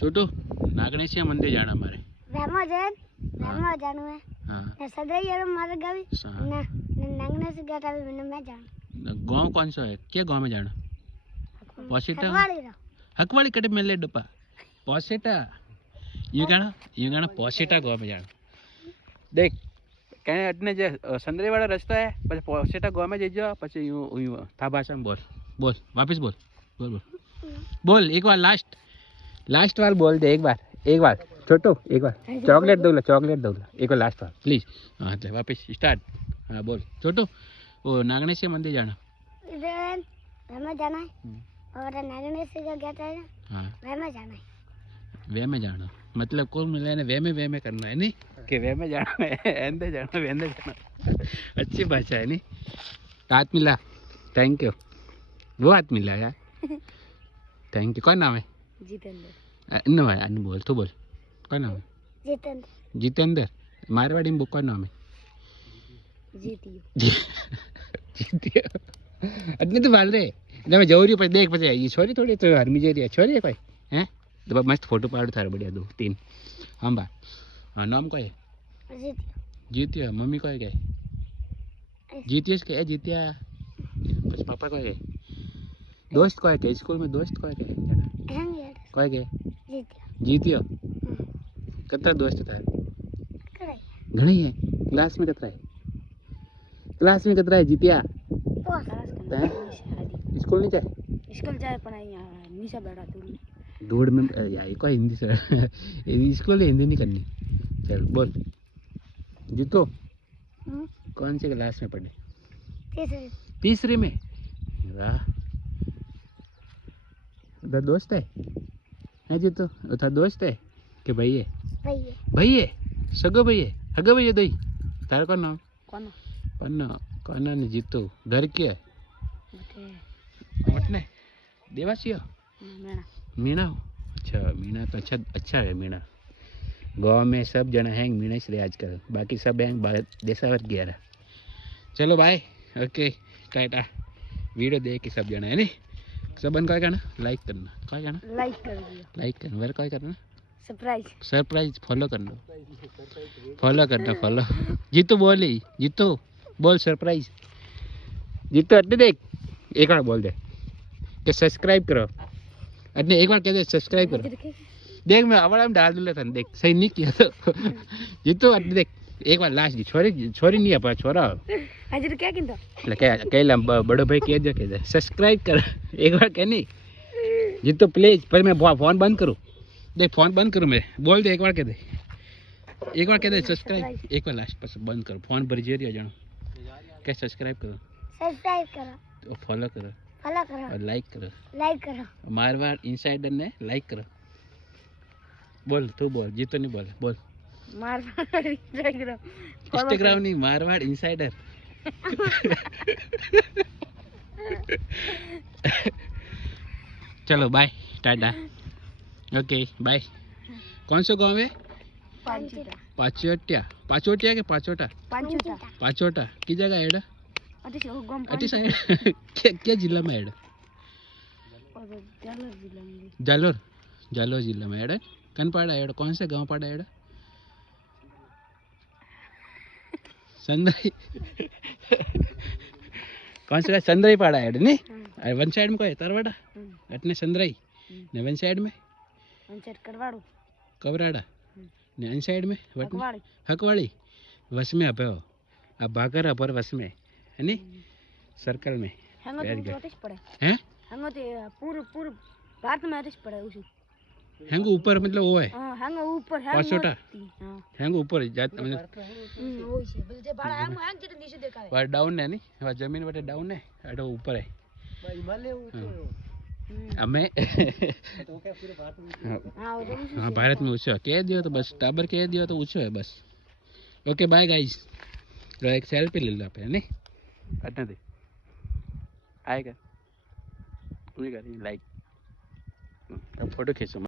छोटू नागणेशिया मंदिर जाना हमारे वेमो जन वेमो जानू है हाँ ना सदई यार मार गावी ना नांगने से गटा भी मैं जान गांव कौन सा है क्या गांव में जाना पोसेटा हकवाड़ी रो हकवाड़ी कटे मेले डपा पोसेटा ये गाना पोसेटा गांव में जाना देख कहीं अटने जे संदरी वाला रास्ता है પછી પોસેટા ગામ में જઈજો પછી यूं था भाषा में बोल बोल वापस बोल बोल बोल बोल एक बार लास्ट बार बोल दे एक बार छोटू एक बार चॉकलेट दूंगा एक बार लास्ट बार प्लीज हाँ चल वापस स्टार्ट हाँ बोल छोटू वो नागणेशिया मंदिर जाना इधर वेमो जाना है और नागने से गटा है हाँ वेमो जाना है वे में जाना मतलब कौन मिला है वे में करना है नहीं कि वे में जाना है एंदे जाना अच्छी भाषा है नहीं हाथ मिला थैंक यू वो हाथ मिला यार थैंक यू कौन नाम है जितेंद्र नो है अन्नू बोल तू बोल कौन नाम है जितेंद्र मारवाड़ी में बुक कौन नाम है जीतियो अटने तो बाल रे मैं जरूरी पर देख पचे ये छोरी थोड़ी तो हरमी जे रही छोरी है कोई हैं तो मस्त फोटो पाड़ थारे बढ़िया 2 3 हम बा हाँ नाम कोई जीतिया मम्मी कोई गए जीतियस के जीतिया बस पापा कोई गए दोस्त कोई के स्कूल में दोस्त कोई गए जना कोई गए जीतियो कितना दोस्त था घणी है क्लास में कितना है जीतिया स्कूल नहीं जाए पर निशा बैठा तू दूर में यार कोई हिंदी सर स्कूल हिंदी नहीं करनी चल बोल जीतो कौन से क्लास में पढ़े तीसरी में वाह उधर दोस्त है जीतो उधर दोस्त है कि भाई है सगो भाई है हगो भाई है दई तार कौन नाम कौन ने जीतो घर क्या है देवासिया मीणा अच्छा मीणा तो अच्छा है मीणा गाँव में सब जना हैं मीणा से आजकल बाकी सब हैं देशावर गया रहा चलो बाय ओके टाटा वीडियो देख के सब जना है नहीं सब क्या करना लाइक करना लाइक करना वेर क्या करना सरप्राइज फॉलो करना जीतो बोल सरप्राइज जीतो अट्टे देख एक बार बोल दे कि सब्सक्राइब करो अरे एक बार कह दे सब्सक्राइब करो देख मैं आवाज में डाल दूंगा था देख सही नहीं किया तो जीतो अरे देख एक बार लास्ट छोरी नहीं है छोरा आज तो क्या किंदा कहला बड़ो भाई कह दे सब्सक्राइब कर एक बार कह नहीं जीतो प्लीज पर मैं फोन बंद करूँ देख फोन बंद करूँ मैं बोल दे एक बार कह दे सब्सक्राइब एक बार लास्ट पर बंद करो फोन भर जे रही जानो क्या सब्सक्राइब करो फॉलो करो और लाइक करो मारवाड़ इनसाइडर ने लाइक करो बोल तू बोल जीतो नहीं बोल मारवाड़ इंस्टाग्राम नहीं मारवाड़ इनसाइडर चलो बाय टाटा ओके बाय कौन सा गांव है पाचोटिया के पाचोटा की जगह है अटी साइड क्या जिला में है जालोर जिला में है कन पाड़ा है कौन से गांव पाड़ा है संदई कौन से संदई पाड़ा है नहीं अरे वन साइड में कोई तरवाड़ा अटने संदई ने वन साइड में कवराड़ा ने अन साइड में हकवाड़ी वस में अपे हो अब भाकर अपर वस में है नहीं सर्कल में हैं पूरे भारत में पड़े उसी हैंगो ऊपर मतलब वो है हैंगो ऊपर है पासोटा हैंगो ऊपर जात मतलब वो से बोलते बड़ा हैंग जेटे नीचे देखा है वो डाउन है नहीं वो जमीन बटे डाउन है अटो ऊपर है हिमालय ऊपर हमें हाँ भारत में ऊंचा कह दियो तो बस टाबर कह दियो तो ऊंचा है बस ओके बाय गाइस तो एक सेल्फी ले लो पे नहीं हटने दे आएगा तुम्हें करेंगे लाइक अब फोटो खींचो